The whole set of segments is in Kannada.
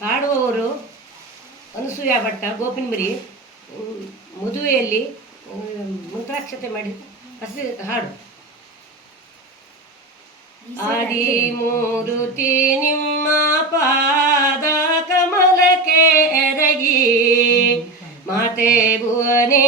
ಹಾಡುವವರು ಅನಸೂಯ ಭಟ್ಟ ಗೋಪಿನ್ಮರಿ ಮದುವೆಯಲ್ಲಿ ಮಂತ್ರಾಕ್ಷತೆ ಮಾಡಿ ಹಸಿ ಹಾಡು. ಆದಿ ಮೂರುತಿ ನಿಮ್ಮ ಪಾದ ಕಮಲಕ್ಕೆ ಎರಗಿ ಮಾತೆ ಭುವನೇ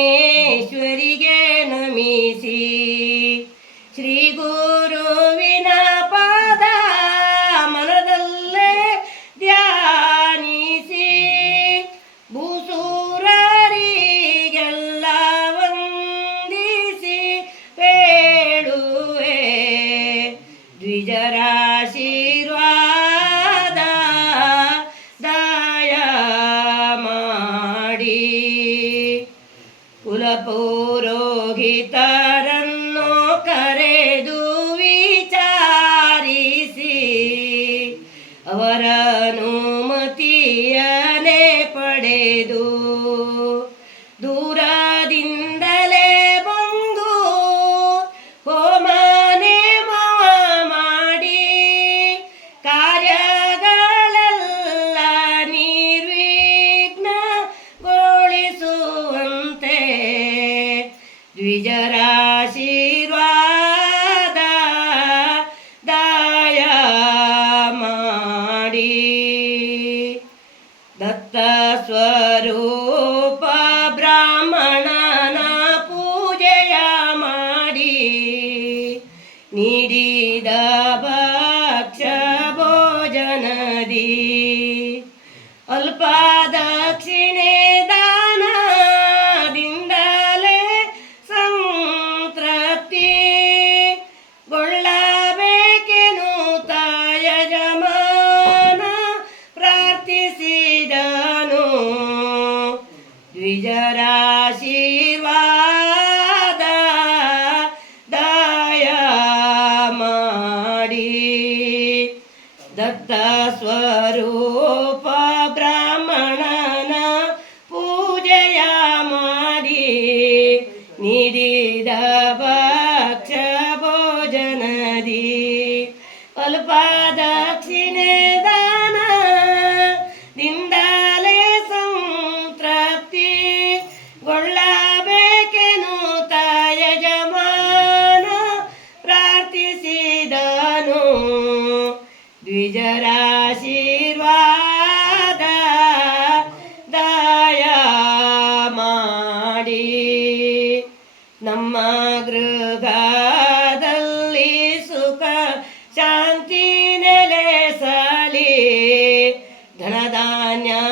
ದ್ವಿಜರಾಶಿ ನದಿ ಅಲ್ಪ સત્તા સ્વરૂપ બ્રહ્મ Yeah.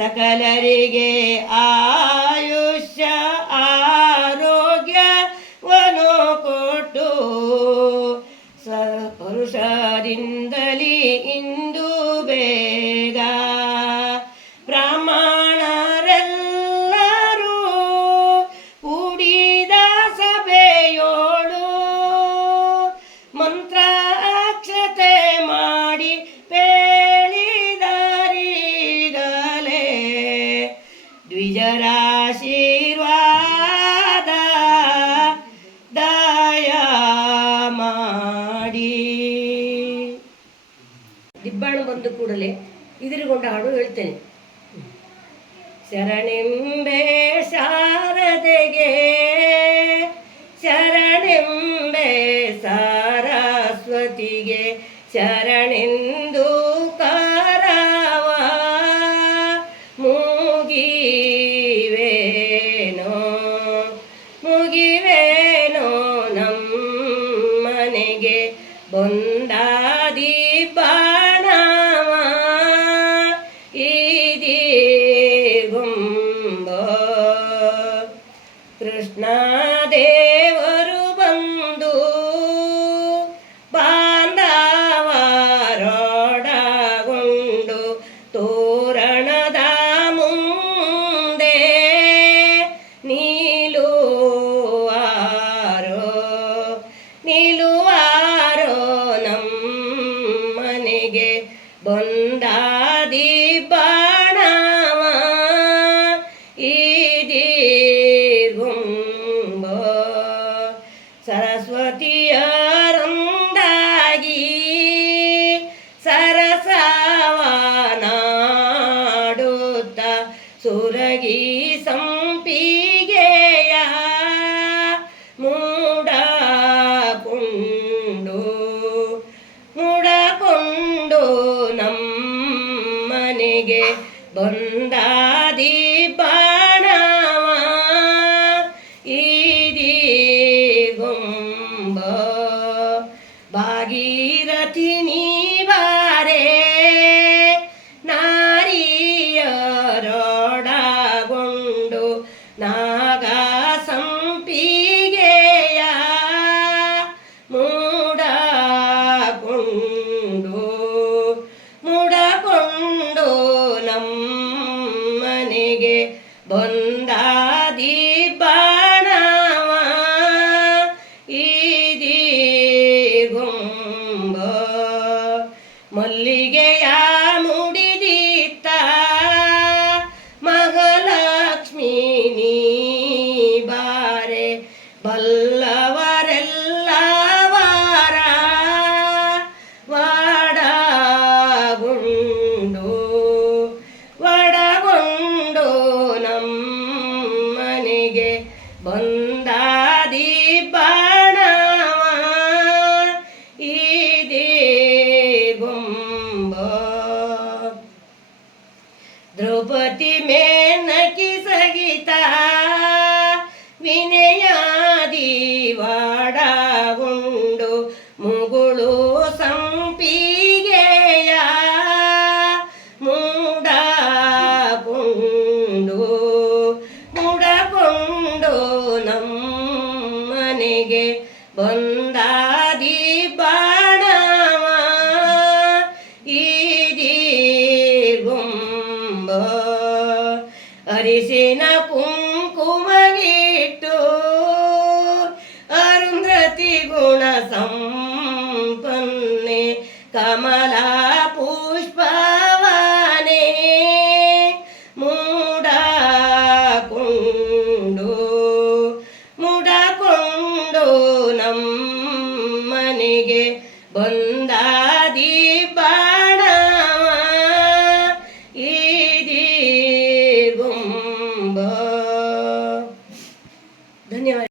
ಸಕಲರಿಗೆ ಆ ಹಾಡು ಹೇಳ್ತೇನೆ. ಶರಣಿಂಬೆ ಶಾರದೆಗೆ ಶರಣಿಂಬೆ ಸಾರಸ್ವತಿಗೆ ಶರಣೆಂಬೆ ദേവം കൃഷ്ണ ಸುರಗಿ ಸಂಪಿಗೆಯ ನಾಗ ಸಂಪಿಗೆಯ ಮೂಡಕೊಂಡು ಮೂಡಕೊಂಡು ನಮ್ಮನೆಗೆ ಬಂದಾದಿ ನಮ್ಮನೆಗೆ ಬಂದಾದಿ ಬಾಣವ ಈದೇಗೊಂಬ ದ್ರೌಪದಿ ಮೇನಕಿ ಸಹಿತ ವಿನಯಾದಿ ಬಂದಾದಿ ಬಾಣವ ಈದಿಗೊಂಬ ಅರಿಸಿನ ಕುಂಕುಮಗಿಟ್ಟು ಅರುಂಧತಿ ಗುಣ ಸಂಪನ್ನೆ ಕಮಲ